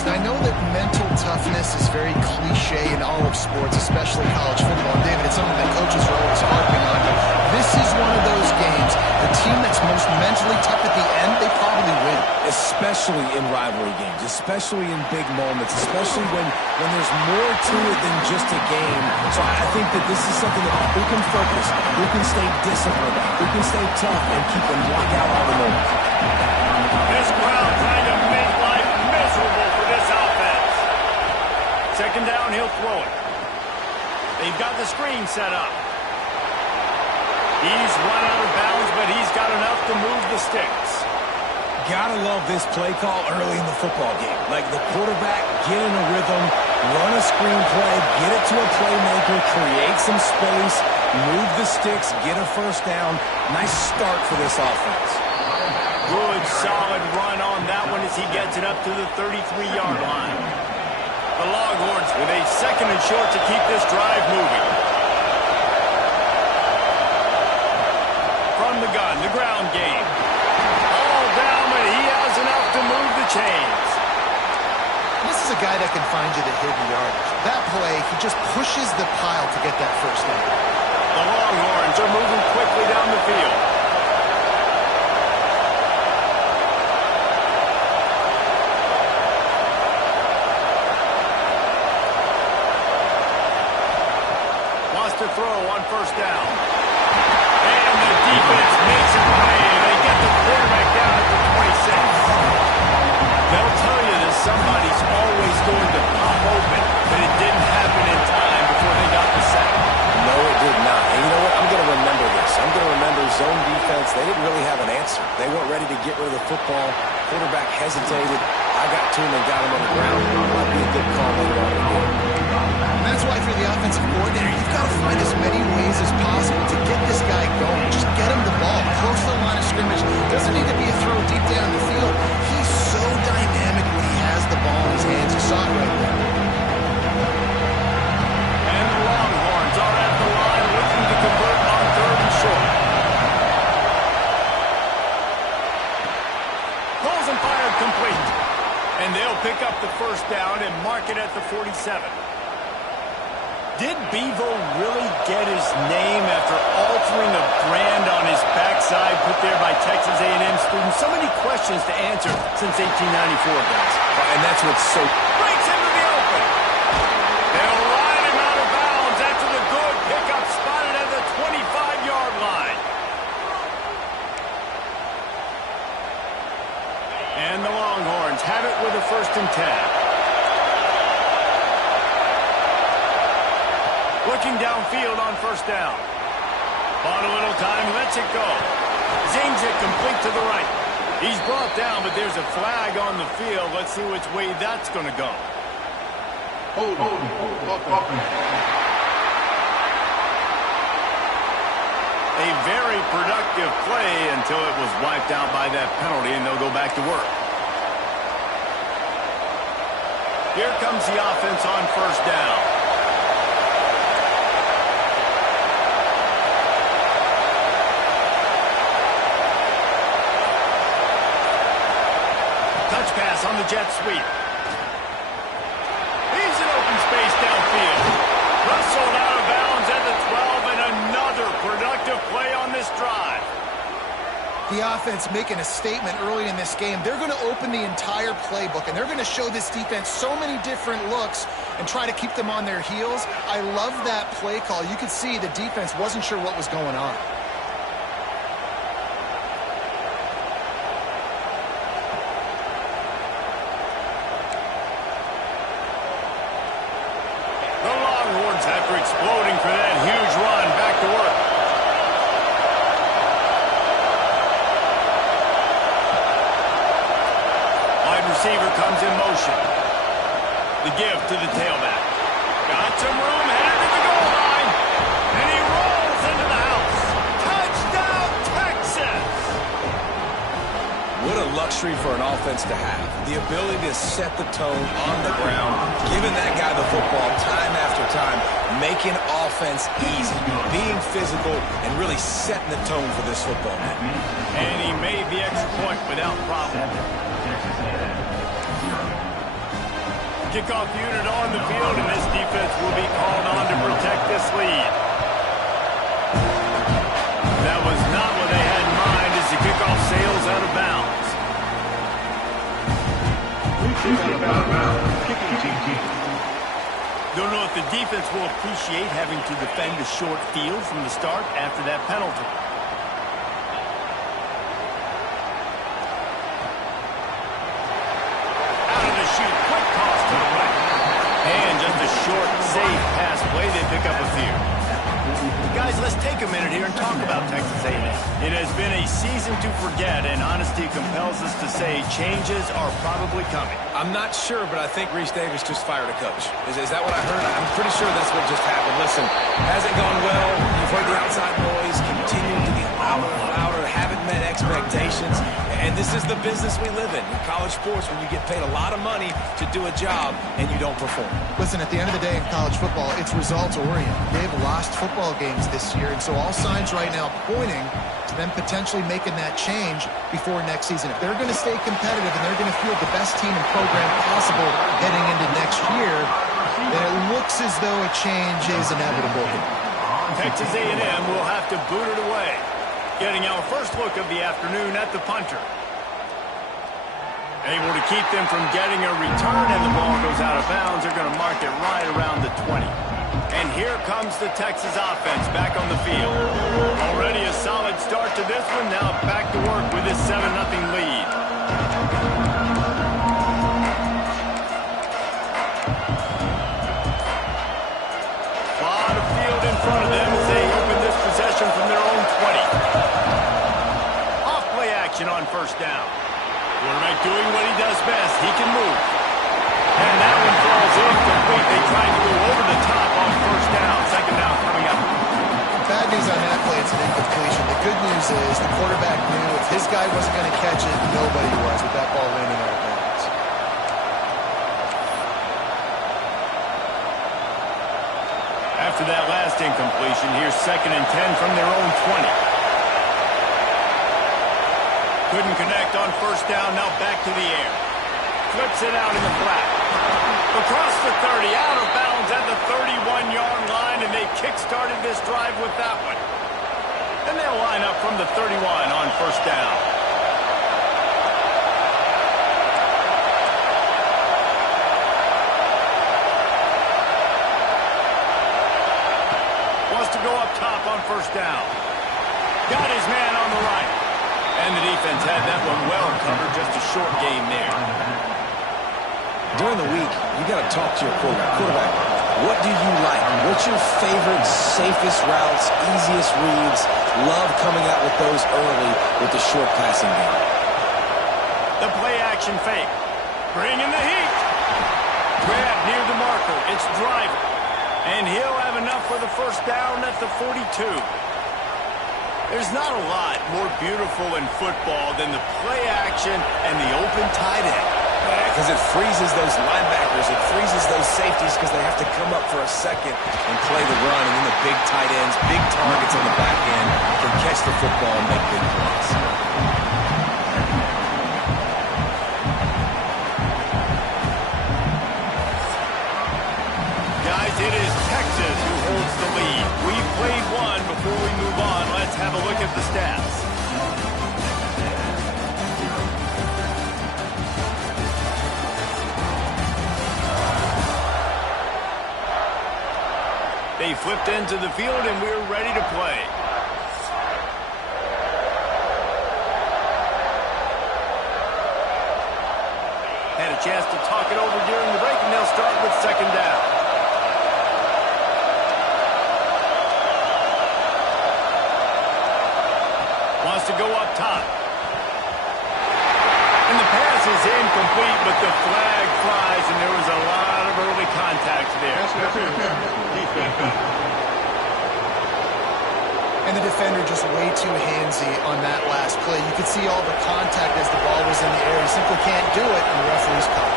Listen, I know that mental toughness is very cliche in all of sports, especially college football. And David, it's something that coaches are always harping on. But this is one of those games, the team that's most mentally tough at the end, they probably win. Especially in rivalry games, especially in big moments, especially when there's more to it than just a game. So I think that this is something that who can focus, who can stay disciplined, who can stay tough and keep them block out all the noise. This crowd trying to make life miserable for this offense. Second down, he'll throw it. They've got the screen set up. He's run out of bounds, but he's got enough to move the sticks. Gotta love this play call early in the football game. Like the quarterback, get in a rhythm, run a screen play, get it to a playmaker, create some space, move the sticks, get a first down. Nice start for this offense. Good, solid run on that one as he gets it up to the 33-yard line. The Longhorns with a second and short to keep this drive moving. From the gun, the ground game. All down, but he has enough to move the chains. This is a guy that can find you the hidden yardage. That play, he just pushes the pile to get that first down. The Longhorns are moving quickly down the field. Wants to throw on first down. And the defense makes it play. They get the quarterback down at the 26. They'll tell you that somebody's always going to pop open, but it didn't happen in time before they got the sack. No, it did not. And you know what? I'm going to remember this. I'm going to remember zone defense. They didn't really have an answer. They weren't ready to get rid of the football. Quarterback hesitated. I got to him and got him on the ground. Might be a good call later on in the game. And that's why for the offensive coordinator, you've got to find as many ways as possible to get this guy going. Just get him the ball close to the line of scrimmage. Doesn't need to be a throw deep down the field. He's so dynamic when he has the ball in his hands. You saw it right there. And the Longhorns are at the line looking to convert on third and short. Throws and fired complete. And they'll pick up the first down and mark it at the 47. Did Bevo really get his name after altering a brand on his backside put there by Texas A&M students? So many questions to answer since 1894, guys. And that's what's so... Breaks into the open. They'll ride him out of bounds after the good pickup spotted at the 25-yard line. And the Longhorns have it with a 1st and 10. Looking downfield on first down. Bought a little time, lets it go. Zings it complete to the right. He's brought down, but there's a flag on the field. Let's see which way that's going to go. A very productive play until it was wiped out by that penalty, and they'll go back to work. Here comes the offense on first down. Touch pass on the jet sweep. He's in open space downfield. Rustled out of bounds at the 12, and another productive play on this drive. The offense making a statement early in this game. They're going to open the entire playbook, and they're going to show this defense so many different looks and try to keep them on their heels. I love that play call. You could see the defense wasn't sure what was going on. After exploding for that huge run, back to work. Wide receiver comes in motion. The give to the tailback. Got some room, headed to the goal line. And he rolls into the house. Touchdown, Texas! What a luxury for an offense to have. The ability to set the tone on the ground, giving that guy the football time after time, making offense easy, being physical, and really setting the tone for this football game. And he made the extra point without problem. Kickoff unit on the field, and this defense will be called on to protect this lead. That was not what they had in mind as the kickoff sails out of bounds. Don't know if the defense will appreciate having to defend a short field from the start after that penalty. Out of the chute, quick toss to the right. And just a short, safe pass play. They pick up a few. Guys, let's take a minute here and talk about Texas A&M. It has been a season to forget, and honesty compels us to say changes are probably coming. I'm not sure, but I think Reese Davis just fired a coach. Is that what I heard? I'm pretty sure that's what just happened. Listen, hasn't gone well. You've heard the outside noise, continuing to get louder and louder, haven't met expectations. And this is the business we live in college sports, when you get paid a lot of money to do a job and you don't perform. Listen, at the end of the day in college football, it's results-oriented. They've lost football games this year, and so all signs right now pointing to them potentially making that change before next season. If they're going to stay competitive and they're going to field the best team and program possible heading into next year, then it looks as though a change is inevitable. Texas A&M will have to boot it away. Getting our first look of the afternoon at the punter. Able to keep them from getting a return, and the ball goes out of bounds. They're going to mark it right around the 20. And here comes the Texas offense back on the field. Already a solid start to this one. Now back to work with this 7-0 lead. A lot of field in front of them as they open this possession from their own 20. Off play action on first down. Quarterback doing what he does best. He can move. And that one falls incomplete. They tried to go over the top on first down. Second down coming up. Bad news on that play, it's an incompletion. The good news is the quarterback knew if his guy wasn't going to catch it, nobody was with that ball landing out of bounds. After that last incompletion, here's 2nd and 10 from their own 20. Couldn't connect on first down, now back to the air. Flips it out in the flat. Across the 30, out of bounds at the 31-yard line, and they kick-started this drive with that one. And they'll line up from the 31 on first down. Wants to go up top on first down. Got his man on the right. And the defense had that one well covered. Just a short game there. During the week, you got to talk to your quarterback. What do you like? What's your favorite, safest routes, easiest reads? Love coming out with those early with the short passing game. The play action fake. Bringing the heat. Grab near the marker. It's Driver. And he'll have enough for the first down at the 42. There's not a lot more beautiful in football than the play action and the open tight end. Because it freezes those linebackers, it freezes those safeties because they have to come up for a second and play the run, and then the big tight ends, big targets on the back end can catch the football and make big plays. Guys, it is Texas who holds the lead. We've played one. Before we move on, let's have a look at the stats. They flipped into the field, and we're ready to play. Had a chance to talk it over during the break, and they'll start with second down. Wants to go up top. And the pass is incomplete, but the flag flies, and there was a lot of early contact there. And the defender just way too handsy on that last play. You could see all the contact as the ball was in the air. He simply can't do it, and the referee's caught.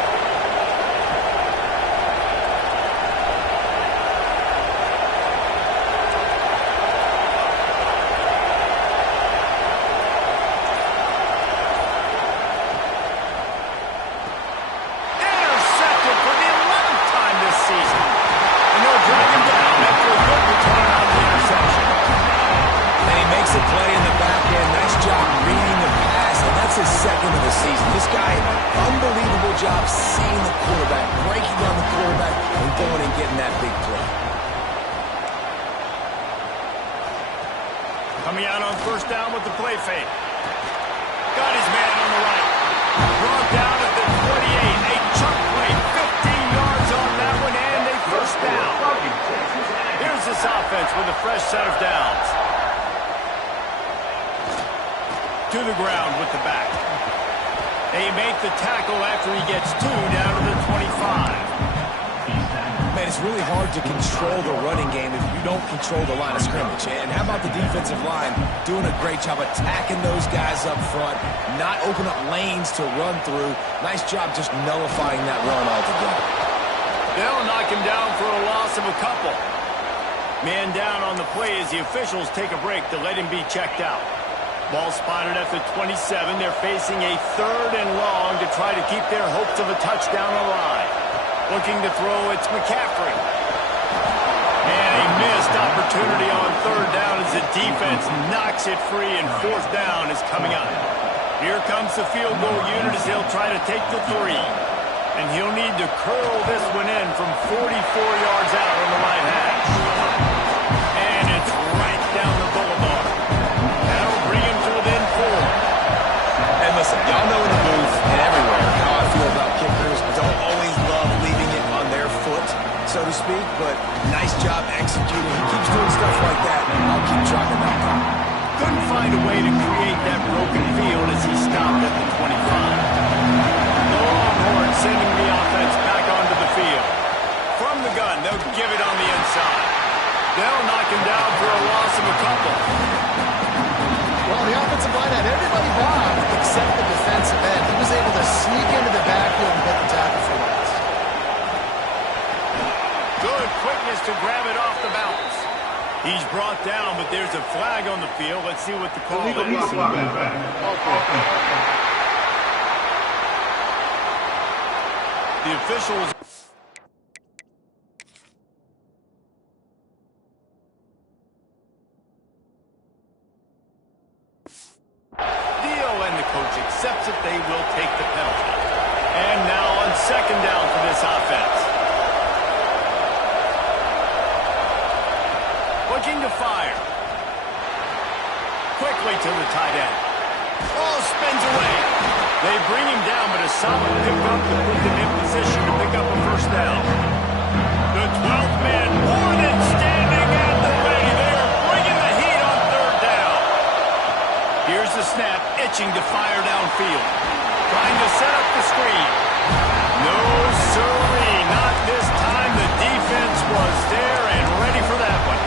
Intercepted for the this season. This guy, unbelievable job seeing the quarterback, breaking down the quarterback, and going and getting that big play. Coming out on first down with the play fake. Got his man on the right. Brought down at the 28. A chunk play. 15 yards on that one and a first down. Here's this offense with a fresh set of downs. To the ground with the back. They make the tackle after he gets 2 down to the 25. Man, it's really hard to control the running game if you don't control the line of scrimmage. And how about the defensive line doing a great job attacking those guys up front, not open up lanes to run through. Nice job just nullifying that run altogether. They'll knock him down for a loss of a couple. Man down on the play as the officials take a break to let him be checked out. Ball spotted at the 27. They're facing a 3rd and long to try to keep their hopes of a touchdown alive. Looking to throw, it's McCaffrey. And a missed opportunity on 3rd down as the defense knocks it free, and 4th down is coming up. Here comes the field goal unit as they'll try to take the 3. And he'll need to curl this one in from 44 yards out on the right hash. And it's right down the boulevard. That'll bring him to within 4. And listen, y'all know in the booth and everywhere how I feel about kickers. Don't always love leaving it on their foot, so to speak, but nice job executing. He keeps doing stuff like that, and I'll keep tracking that down. Couldn't find a way to create that broken field as he stopped at the 25. The Longhorns sending the offense back onto the field. From the gun, they'll give it on the inside. They'll knock him down for a loss of a couple. Well, the offensive line had everybody blocked except the defensive end. He was able to sneak into the backfield and get the tackle for loss. Good quickness to grab it off the bounce. He's brought down, but there's a flag on the field. Let's see what the call is. The officials. And the coach accepts it. They will take the penalty. And now on 2nd down for this offense. Looking to fire. Quickly to the tight end. Oh, spins away. They bring him down, but a solid pickup to put them in position to pick up a first down. The 12th man more than standing at the ready. They are bringing the heat on 3rd down. Here's the snap, itching to fire downfield. Trying to set up the screen. No, sirree, not this time. The defense was there and ready for that one.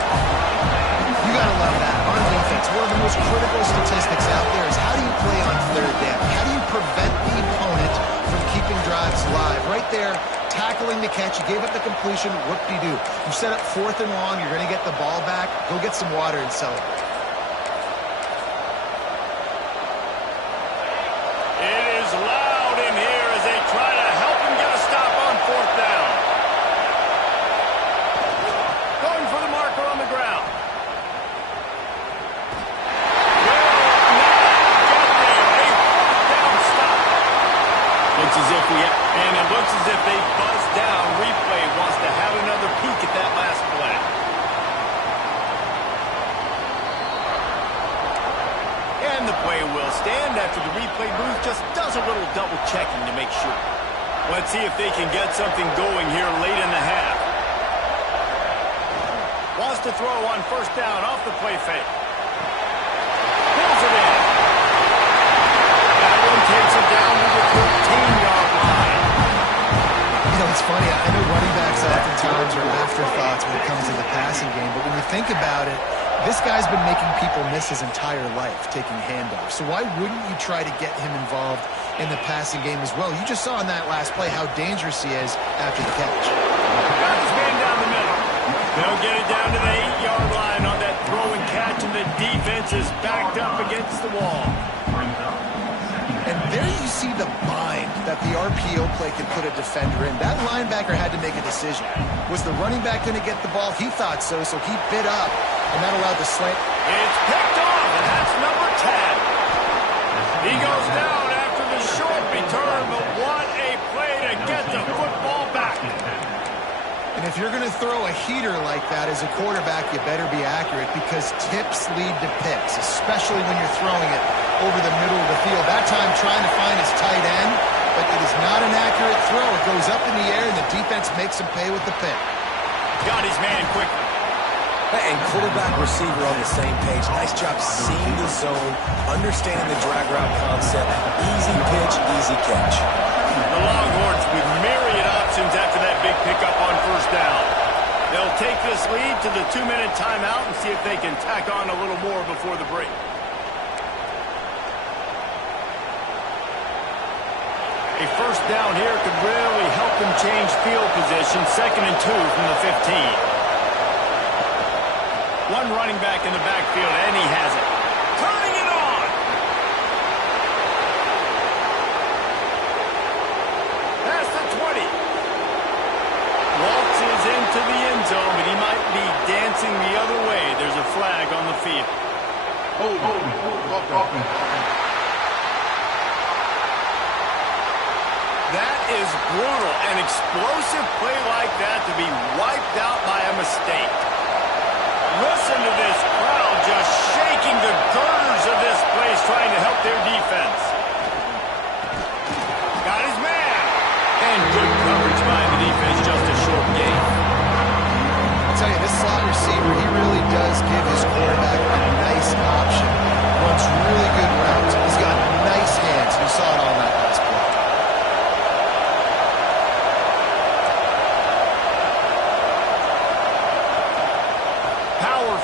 You got to love that. On defense, one of the most critical statistics out there is how do you play on 3rd down? How do you prevent the opponent from keeping drives alive? Right there, tackling the catch. You gave up the completion. Whoop-de-doo. You set up 4th and long. You're going to get the ball back. Go get some water and celebrate. Loud in here as they try to help him get a stop on 4th down. Going for the marker on the ground. Will not get there. A 4th down stop. Looks as if it looks as if they buzzed down. Replay wants to have another peek at that last play. And the play will stand after the replay booth just does a little double checking to make sure. Let's see if they can get something going here late in the half. Wants to throw on 1st down off the play fake. Pulls it in. That one takes it down to the 13-yard line. You know, it's funny. I know running backs oftentimes are afterthoughts when it comes to the passing game, but when you think about it, this guy's been making people miss his entire life taking handoffs. So why wouldn't you try to get him involved in the passing game as well? You just saw in that last play how dangerous he is after the catch. Got his man down the middle. They'll get it down to the 8-yard line on that throw and catch, and the defense is backed up against the wall. And there you see the bind that the RPO play can put a defender in. That linebacker had to make a decision. Was the running back going to get the ball? He thought so, so he bit up, and that allowed the slant. It's picked off, and that's number 10. He goes down after the short return, but what a play to get the football back. And if you're going to throw a heater like that as a quarterback, you better be accurate because tips lead to picks, especially when you're throwing it over the middle of the field. That time trying to find his tight end, but it is not an accurate throw. It goes up in the air, and the defense makes him pay with the pick. Got his man quickly. And quarterback, receiver on the same page. Nice job seeing the zone, understanding the drag route concept. Easy pitch, easy catch. The Longhorns with myriad options after that big pickup on first down. They'll take this lead to the 2-minute timeout and see if they can tack on a little more before the break. A first down here could really help them change field position. 2nd and 2 from the 15. One running back in the backfield, and he has it. Turning it on! Past the 20. Waltzes into the end zone, but he might be dancing the other way. There's a flag on the field. That is brutal. An explosive play like that to be wiped out by a mistake. Listen to this crowd just shaking the girders of this place, trying to help their defense. Got his man. And good coverage by the defense, just a short gain. I'll tell you, this slot receiver, he really does give his quarterback a nice option. Runs really good routes. He's got nice hands. You saw it on that last play.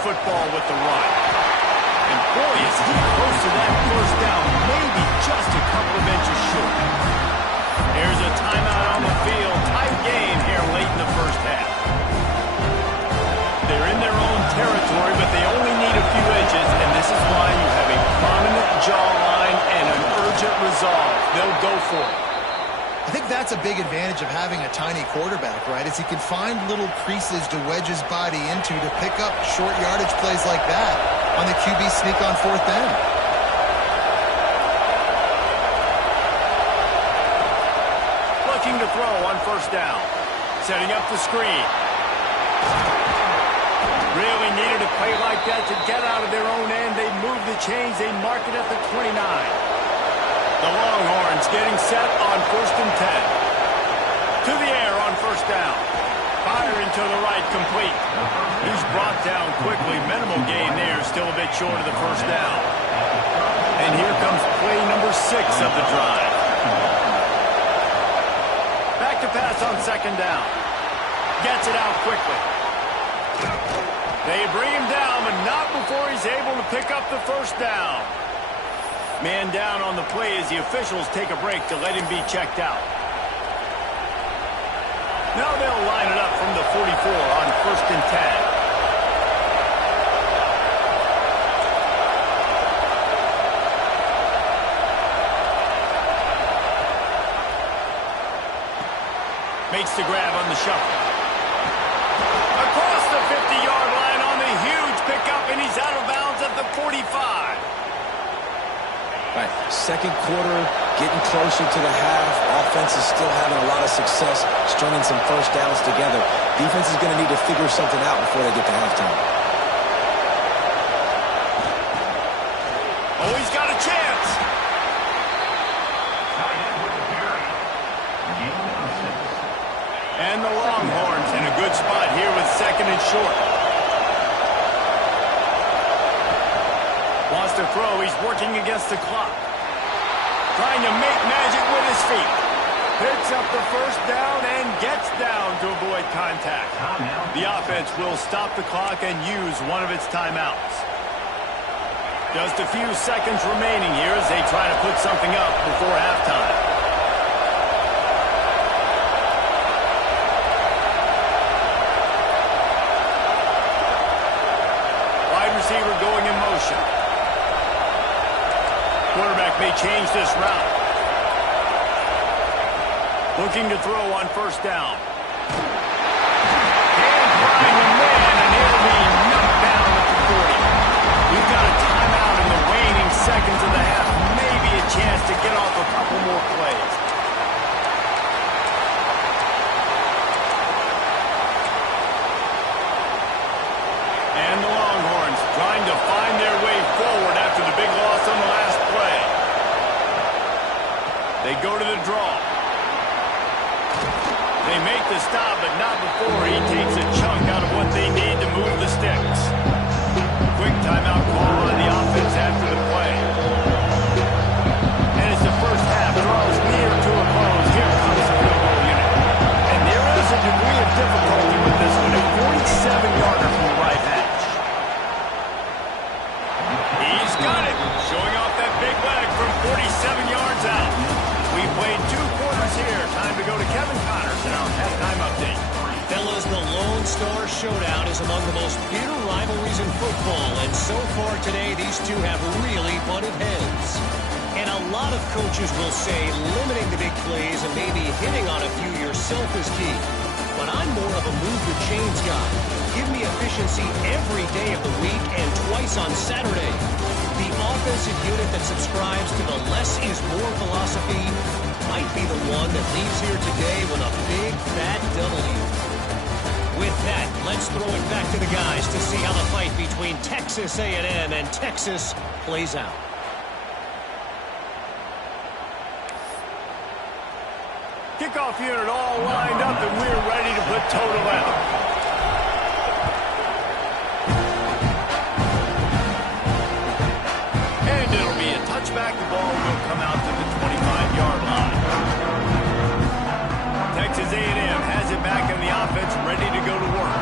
Football with the run. And boy, is he close to that first down, maybe just a couple of inches short. There's a timeout on the field. Tight game here late in the first half. They're in their own territory, but they only need a few inches, and this is why you have a prominent jawline and an urgent resolve. They'll go for it. I think that's a big advantage of having a tiny quarterback, right? Is he can find little creases to wedge his body into to pick up short yardage plays like that on the QB sneak on 4th down. Looking to throw on first down. Setting up the screen. Really needed a play like that to get out of their own end. They move the chains. They mark it at the 29. The Longhorns getting set on 1st and 10. To the air on first down. Firing to the right, complete. He's brought down quickly. Minimal gain there, still a bit short of the first down. And here comes play number 6 of the drive. Back to pass on 2nd down. Gets it out quickly. They bring him down, but not before he's able to pick up the first down. Man down on the play as the officials take a break to let him be checked out. Now they'll line it up from the 44 on 1st and 10. Makes the grab on the shuffle. Across the 50-yard line on the huge pickup, and he's out of bounds at the 45. Right, 2nd quarter, getting closer to the half. Offense is still having a lot of success stringing some first downs together. Defense is going to need to figure something out before they get to halftime. Oh, he's got a chance. And the Longhorns in a good spot here with 2nd and short. Wants to throw. He's working against the clock. Trying to make magic with his feet. Picks up the first down and gets down to avoid contact. The offense will stop the clock and use one of its timeouts. Just a few seconds remaining here as they try to put something up before halftime. Wide receiver going in motion. Quarterback may change this route. Looking to throw on first down. And find the man, and he'll be knocked down at the 40. We've got a timeout in the waning seconds of the half. Maybe a chance to get off a couple more plays. They go to the draw. They make the stop, but not before he takes a chunk out of what they need to move the sticks. Quick timeout call on the offense after the play. And as the first half draws near to a close, here comes the field goal unit. And there is a degree of difficulty with this one, a 47-yarder from the right hash. He's got it, showing off that big leg from 47 yards out. We played 2 quarters here. Time to go to Kevin Connors in our halftime update. Fellas, the Lone Star Showdown is among the most bitter rivalries in football, and so far today, these two have really butted heads. And a lot of coaches will say limiting the big plays and maybe hitting on a few yourself is key. But I'm more of a move the chains guy. Give me efficiency every day of the week and twice on Saturday. The offensive unit that subscribes to the less is more philosophy might be the one that leaves here today with a big fat W. With that, let's throw it back to the guys to see how the fight between Texas A&M and Texas plays out. Kickoff unit all lined up, and we're ready to put total out. Touchback, the ball will come out to the 25-yard line. Texas A&M has it back in the offense, ready to go to work.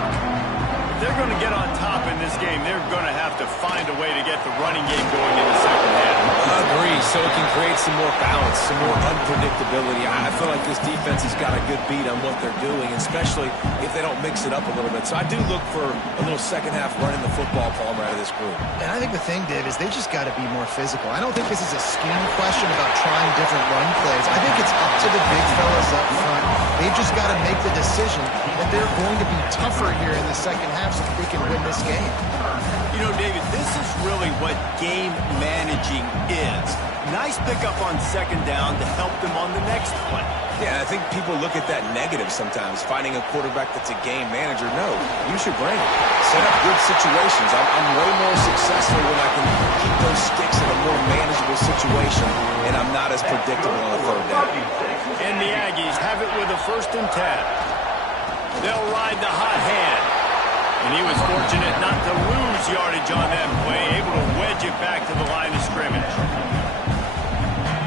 If they're going to get on top in this game, they're going to have to find a way to get the running game going in the second half. I agree, so it can create some more balance, some more unpredictability. I feel like this defense has got a good beat on what they're doing, especially if they don't mix it up a little bit. So I do look for a little second half running the football Palmer out of this group. And I think the thing, Dave, is they just got to be more physical. I don't think this is a scheme question about trying different run plays. I think it's up to the big fellas up front. They've just got to make the decision that they're going to be tougher here in the second half so that they can win this game. You know, David, this is really what game managing is. Nice pickup on second down to help them on the next play. Yeah, I think people look at that negative sometimes, finding a quarterback that's a game manager. No, use your brain. Set up good situations. I'm way more successful when I can keep those sticks in a more manageable situation, and I'm not as predictable on a third down. And the Aggies have it with a 1st and 10. They'll ride the hot hand. And he was fortunate not to lose yardage on that play, able to wedge it back to the line of scrimmage.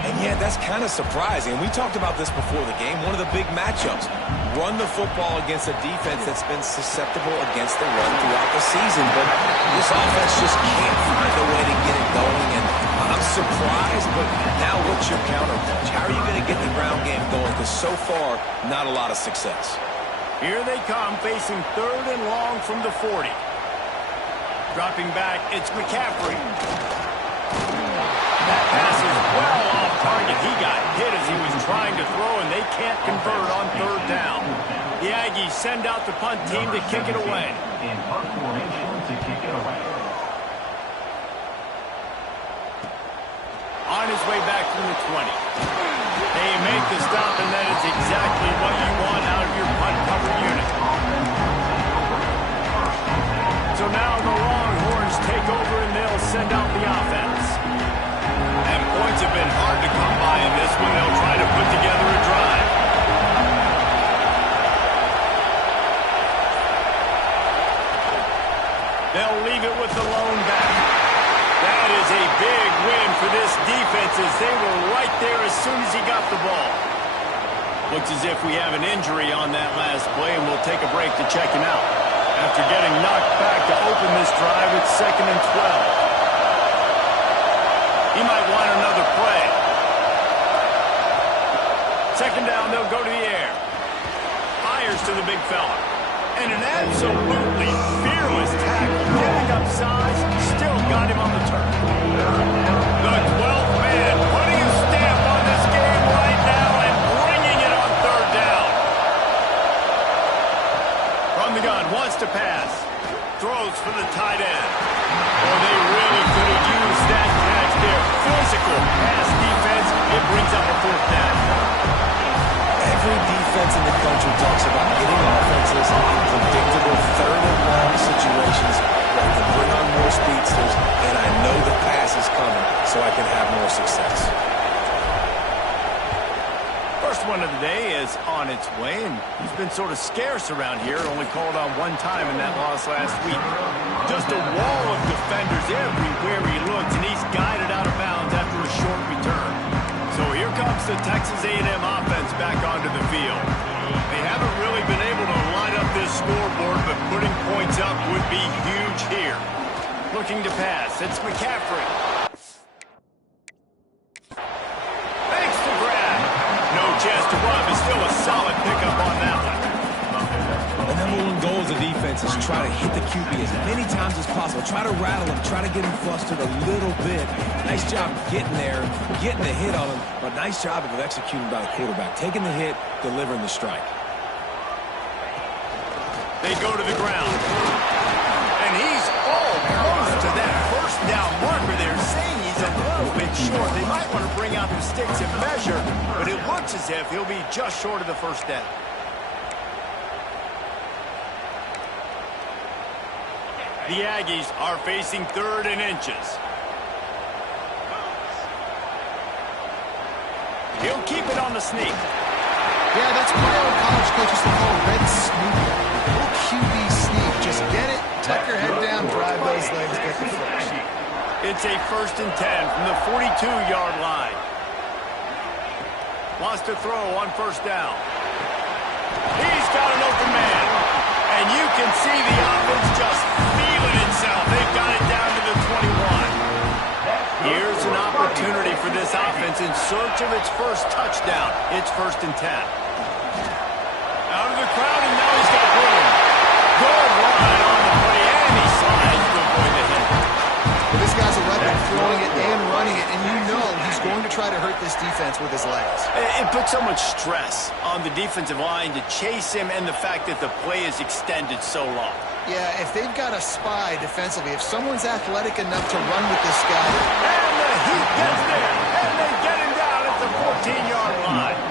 And yeah, that's kind of surprising. We talked about this before the game. One of the big matchups. Run the football against a defense that's been susceptible against the run throughout the season. But this offense just can't find a way to get it going. And I'm surprised, but now what's your counterpunch? How are you going to get the ground game going? Because so far, not a lot of success. Here they come, facing 3rd and long from the 40. Dropping back, it's McCaffrey. That pass is well off target. He got hit as he was trying to throw, and they can't convert on 3rd down. The Aggies send out the punt team to kick it away. In punt formation to kick it away. On his way back from the 20. They make the stop, and that is exactly what you want out of your punt cover unit. So now the Longhorns take over, and they'll send out the offense. And points have been hard to come by in this one. They'll try to put together a drive. They'll leave it with the lone back. That is a big win for this defense as they were right there as soon as he got the ball. Looks as if we have an injury on that last play, and we'll take a break to check him out. After getting knocked back to open this drive, it's 2nd and 12. He might want another play. 2nd down, they'll go to the air. Fires to the big fella. And an absolutely fearless tackle. Getting up size, still got him on the turn. The 12th man putting a stamp on this game right now and bringing it on 3rd down. From the gun, wants to pass. Throws for the tight end. Oh, they really could have used that catch there. Physical pass defense. It brings up a 4th down. Every defense in the country talks about getting offenses in predictable 3rd and long situations where I can bring on more speedsters, and I know the pass is coming so I can have more success. He's been sort of scarce around here, only called on one time in that loss last week. Just a wall of defenders everywhere he looks, and he's guided out of bounds after a short return. So here comes the Texas A&M offense back onto the field. They haven't really been able to line up this scoreboard, but putting points up would be huge here. Looking to pass, it's McCaffrey. Thanks to Brad. No chance to run, but still a solid pickup on that one. The number one goal as a defense is try to hit the QB as many times as possible. Try to rattle him, try to get him flustered a little bit. Nice job getting there, getting the hit on him, but nice job of executing by the quarterback. Taking the hit, delivering the strike. They go to the ground. And he's almost to that first down marker there, saying he's a little bit short. They might want to bring out the sticks and measure, but it looks as if he'll be just short of the first down. The Aggies are facing 3rd and inches. He'll keep it on the sneak. Yeah, that's what our college coaches call red sneak. Little QB sneak. Just get it, tuck your head down, drive those legs, get the first. It's a 1st and 10 from the 42-yard line. Wants to throw on 1st down. He's got an open man. And you can see the offense just feeling itself. They've got it down to the 21. Here's an opportunity for this offense in search of its first touchdown. It's 1st and 10. Out of the crowd, and now he's got room. Good line on the play, and he slides to avoid the hit. Well, this guy's a weapon, throwing it and running it, and you know he's going to try to hurt this defense with his legs. It puts so much stress on the defensive line to chase him, and the fact that the play is extended so long. Yeah, if they've got a spy defensively, if someone's athletic enough to run with this guy. And the heat gets there, and they get him down at the 14-yard line.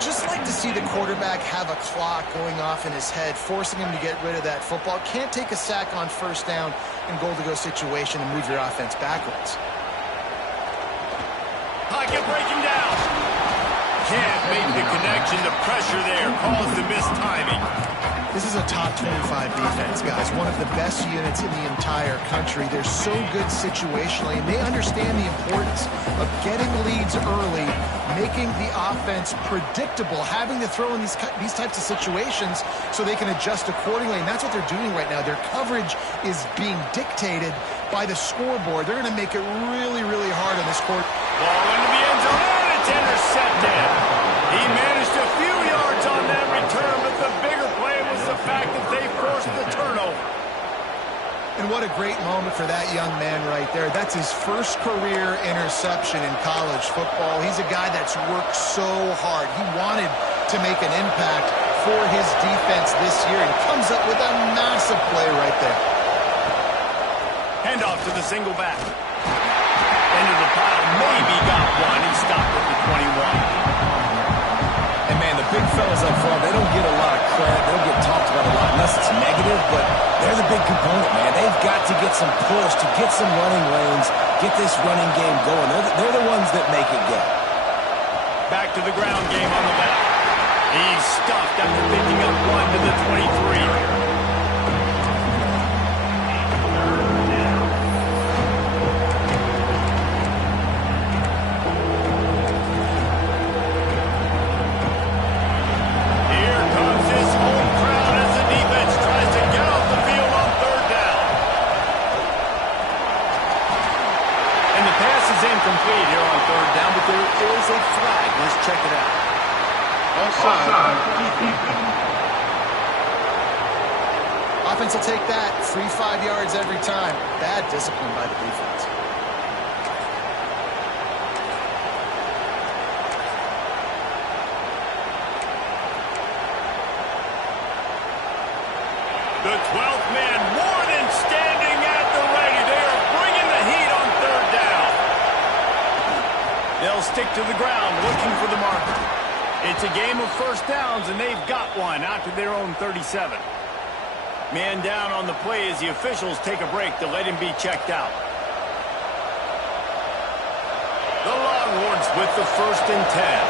Just like to see the quarterback have a clock going off in his head, forcing him to get rid of that football. Can't take a sack on 1st down in goal-to-go situation and move your offense backwards. Pocket breaking down. Can't make the connection. The pressure there caused the missed timing. This is a top 25 defense, guys. One of the best units in the entire country. They're so good situationally, and they understand the importance of getting leads early, making the offense predictable, having to throw in these types of situations so they can adjust accordingly. And that's what they're doing right now. Their coverage is being dictated by the scoreboard. They're going to make it really, really hard on this court. Ball into the end zone, and it's intercepted. He managed a few yards on that return, but the bigger play was the fact that they forced the turnover. And what a great moment for that young man right there. That's his first career interception in college football. He's a guy that's worked so hard. He wanted to make an impact for his defense this year and comes up with a massive play right there. Handoff to the single back. Into the pile, maybe got one. He stopped at the 21. And man, the big fellas up front, they don't get a lot of credit. They don't get talked about a lot unless it's negative, but they're the big component, man. They've got to get some push, to get some running lanes, get this running game going. They're the ones that make it go. Back to the ground game on the back. He's stuffed after picking up one to the 23. Incomplete here on 3rd down, but there is a flag. Let's check it out. Offside. Offense will take that. 3-5 yards every time. Bad discipline by the defense. The 12th man more than standing at the ready. They are bringing the heat on 3rd down. They'll stick to the ground looking for the marker. It's a game of 1st downs, and they've got one out to their own 37. Man down on the play as the officials take a break to let him be checked out. The Longhorns with the 1st and 10.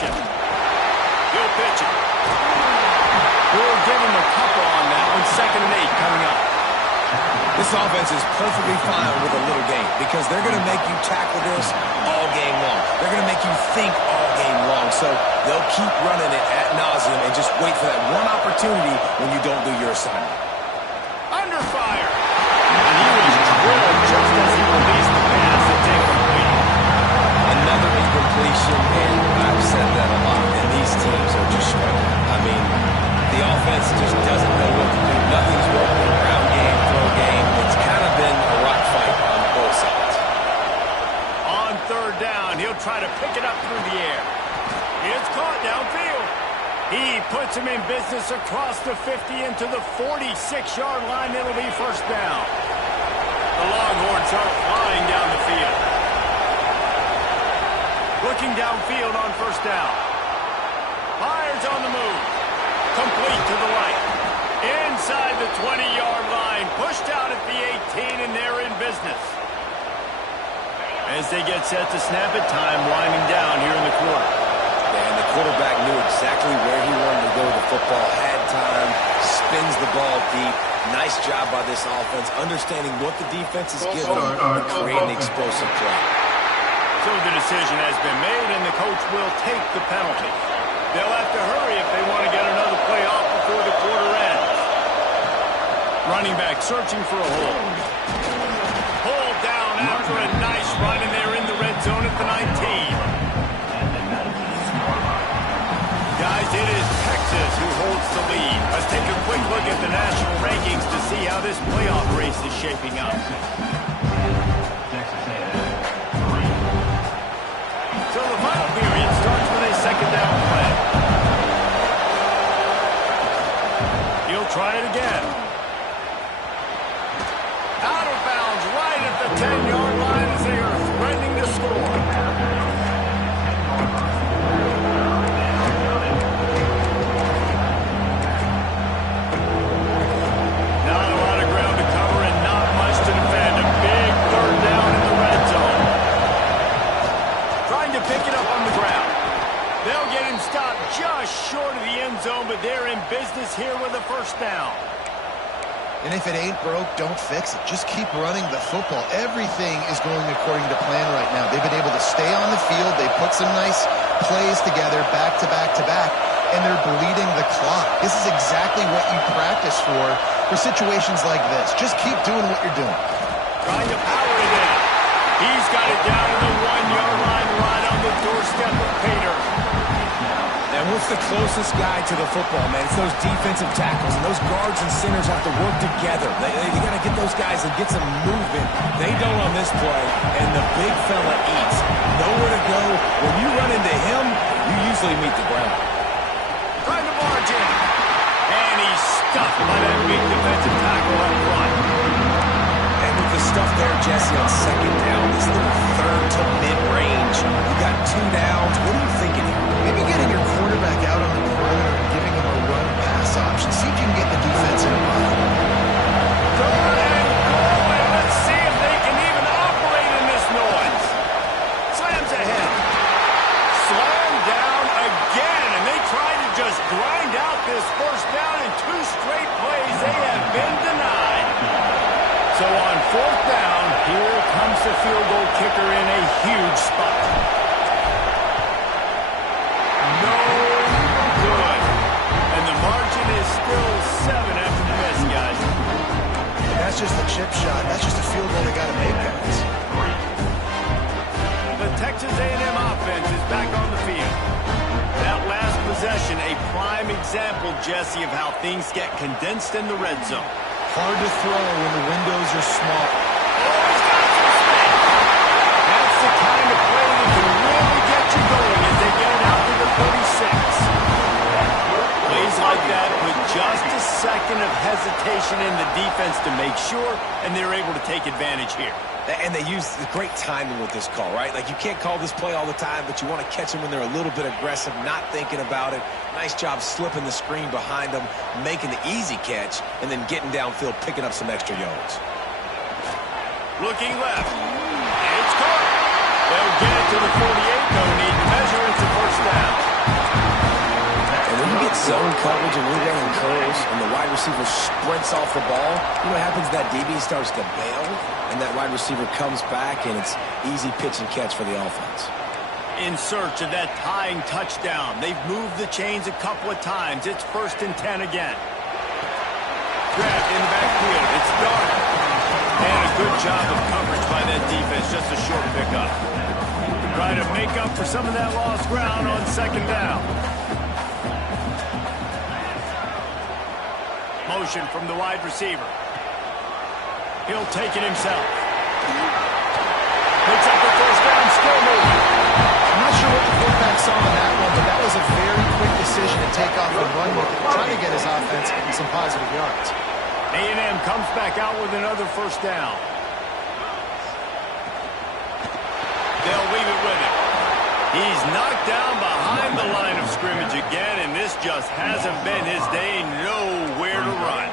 motion. He'll pitch it. We'll give him a couple on that one. 2nd and 8 coming up. This offense is perfectly fine with a little game because they're going to make you tackle this all game long. They're going to make you think all game long. So they'll keep running it ad nauseum and just wait for that one opportunity when you don't do your assignment. Under fire. And he was drilled just as he released the pass. It's incomplete. Another incompletion, and I've said that a lot, and these teams are just struggling. I mean, the offense just doesn't know what to do. Nothing's working. Ground game, throw game. It's kind of been a rock fight on both sides. On 3rd down, he'll try to pick it up through the air. It's caught downfield. He puts him in business across the 50 into the 46-yard line. It'll be 1st down. The Longhorns are flying down the field. Looking downfield on 1st down. Fires on the move. Complete to the right. Inside the 20-yard line. Pushed out at the 18, and they're in business. As they get set to snap it, time winding down here in the quarter. And the quarterback knew exactly where he wanted to go with the football, had time, spins the ball deep. Nice job by this offense, understanding what the defense is giving them and creating explosive play. So the decision has been made, and the coach will take the penalty. They'll have to hurry if they want to get another play off before the quarter ends. Running back searching for a hole. Pulled down after a nice run, and they're in the red zone at the 19. Guys, it is Texas who holds the lead. Let's take a quick look at the national rankings to see how this playoff race is shaping up. So the final period starts with a 2nd down play. He'll try it again. Out of bounds right at the 10-yard line as they are threatening to score. Not a lot of ground to cover and not much to defend. A big 3rd down in the red zone. Trying to pick it up on the ground. They'll get him stopped just short of the end zone, but they're in business here with a 1st down. And if it ain't broke, don't fix it. Just keep running the football. Everything is going according to plan right now. They've been able to stay on the field. They put some nice plays together back to back to back, and they're bleeding the clock. This is exactly what you practice for situations like this. Just keep doing what you're doing. Trying to power it in. He's got it down to the 1-yard line right on the doorstep of Pater. And what's the closest guy to the football, man? It's those defensive tackles, and those guards and centers have to work together. They got to get those guys and get some movement. They don't on this play, and the big fella eats. Nowhere to go. When you run into him, you usually meet the ground. Trying to barge in. And he's stuffed by that big defensive tackle up front. And with the stuff there, Jesse, on 2nd down, this little 3rd to mid-range, you got 2 downs. What are you thinking here? Maybe getting your quarterback out on the perimeter and giving him a run-pass option. See if you can get the defense in a bind. Third and goal, and let's see if they can even operate in this noise. Slams ahead. Slam down again, and they try to just grind out this 1st down in 2 straight plays. They have been denied. So on 4th down, here comes the field goal kicker in a huge spot. No good. And the margin is still 7 after the miss, guys. That's just a chip shot. That's just a field goal they got to make, guys. The Texas A&M offense is back on the field. That last possession, a prime example, Jesse, of how things get condensed in the red zone. Hard to throw when the windows are small. Oh, he's got some space. That's the kind of play that can really get you going as they get it out to the 36. Plays like that with just a second of hesitation in the defense to make sure, and they're able to take advantage here. And they use the great timing with this call, right? Like, you can't call this play all the time, but you want to catch them when they're a little bit aggressive, not thinking about it. Nice job slipping the screen behind them, making the easy catch, and then getting downfield, picking up some extra yards. Looking left. It's caught. They'll get it to the 48, though. Need to measure. It's a 1st down. zone coverage and we're running curls and the wide receiver sprints off the ball, you know what happens? That DB starts to bail and that wide receiver comes back and it's easy pitch and catch for the offense. In search of that tying touchdown. They've moved the chains a couple of times. It's 1st and 10 again. Grab in the backfield. It's done. And a good job of coverage by that defense. Just a short pickup. Try to make up for some of that lost ground on 2nd down. Motion from the wide receiver. He'll take it himself. Picks up the 1st down, still moving. I'm not sure what the quarterback saw on that one, but that was a very quick decision to take off and run with it, trying to get his offense some positive yards. A&M comes back out with another 1st down. They'll leave it with him. He's knocked down behind the line of scrimmage again, and this just hasn't been his day. Nowhere to run.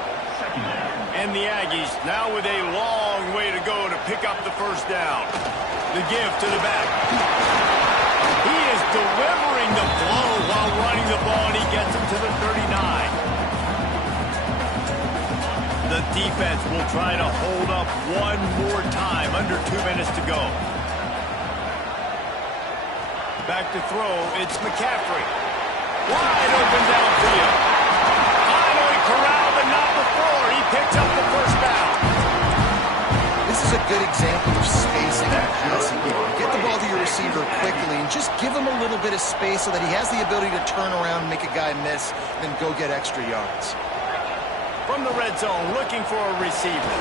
And the Aggies now with a long way to go to pick up the 1st down. The give to the back. He is delivering the blow while running the ball, and he gets him to the 39. The defense will try to hold up one more time. Under 2 minutes to go. Back to throw. It's McCaffrey. Wide open downfield. Finally corralled, but not before. He picks up the 1st down. This is a good example of spacing in a passing game. Get the ball to your receiver quickly and just give him a little bit of space so that he has the ability to turn around and make a guy miss, then go get extra yards. From the red zone, looking for a receiver.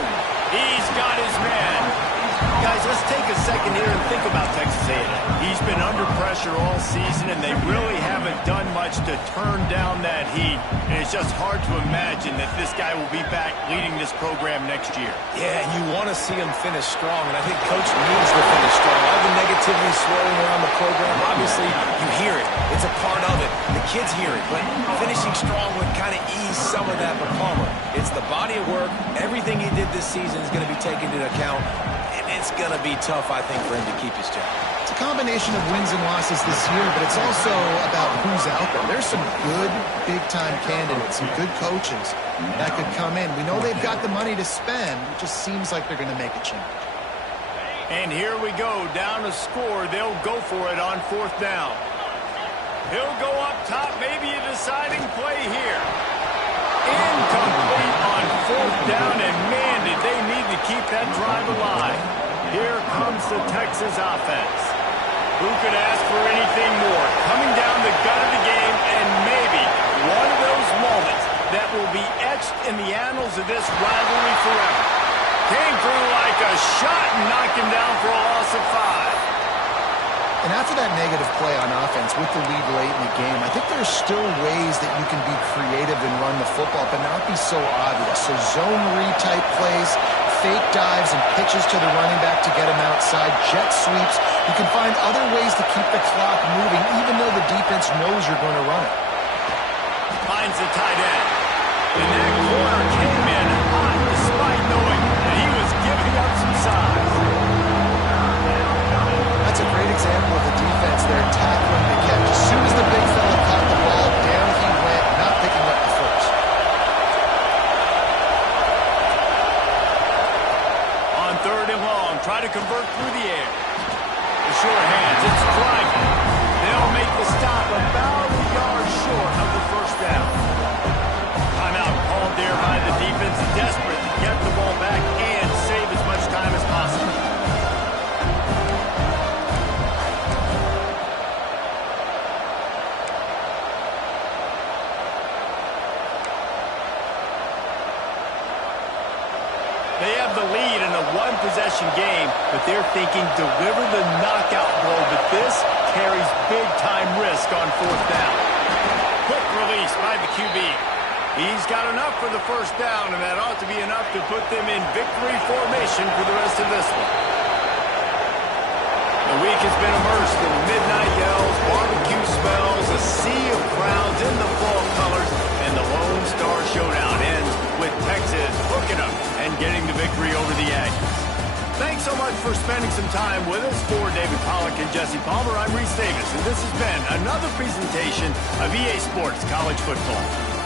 He's got his man. Guys, let's take a second here and think about Texas A&M. He's been under pressure all season, and they really haven't done much to turn down that heat. And it's just hard to imagine that this guy will be back leading this program next year. Yeah, you want to see him finish strong, and I think Coach needs to finish strong. All the negativity swirling around the program, obviously you hear it. It's a part of it. The kids hear it, but finishing strong would kind of ease some of that for Palmer. It's the body of work. Everything he did this season is going to be taken into account. It's going to be tough, I think, for him to keep his job. It's a combination of wins and losses this year, but it's also about who's out there. There's some good big-time candidates, some good coaches that could come in. We know they've got the money to spend. It just seems like they're going to make a change. And here we go, down to score. They'll go for it on 4th down. He'll go up top, maybe a deciding play here. Incomplete on 4th down, and man, did they need to keep that drive alive. Here comes the Texas offense. Who could ask for anything more? Coming down the gut of the game, and maybe one of those moments that will be etched in the annals of this rivalry forever. Came through like a shot and knocked him down for a loss of 5. And after that negative play on offense with the lead late in the game, I think there's still ways that you can be creative and run the football, but not be so obvious. So zone read type plays, fake dives and pitches to the running back to get him outside, jet sweeps. You can find other ways to keep the clock moving, even though the defense knows you're going to run it. Finds the tight end. And that corner came in hot despite knowing that he was giving up some size. That's a great example of the defense there tackling the catch. As soon as the big fella caught the ball, down he went, not picking up the first. On 3rd and long, try to convert through the air. The short hands, it's driving. They'll make the stop about a yard short of the 1st down. Timeout called there by the defense, desperate to get the ball back and save as much time as possible. They have the lead in a one-possession game, but they're thinking deliver the knockout blow, but this carries big-time risk on 4th down. Quick release by the QB. He's got enough for the 1st down, and that ought to be enough to put them in victory formation for the rest of this one. The week has been immersed in midnight yells, barbecue smells, a sea of crowds in the fall colors, and the Lone Star Showdown ends with Texas hooking up and getting the victory over the Aggies. Thanks so much for spending some time with us. For David Pollack and Jesse Palmer, I'm Reese Davis, and this has been another presentation of EA Sports College Football.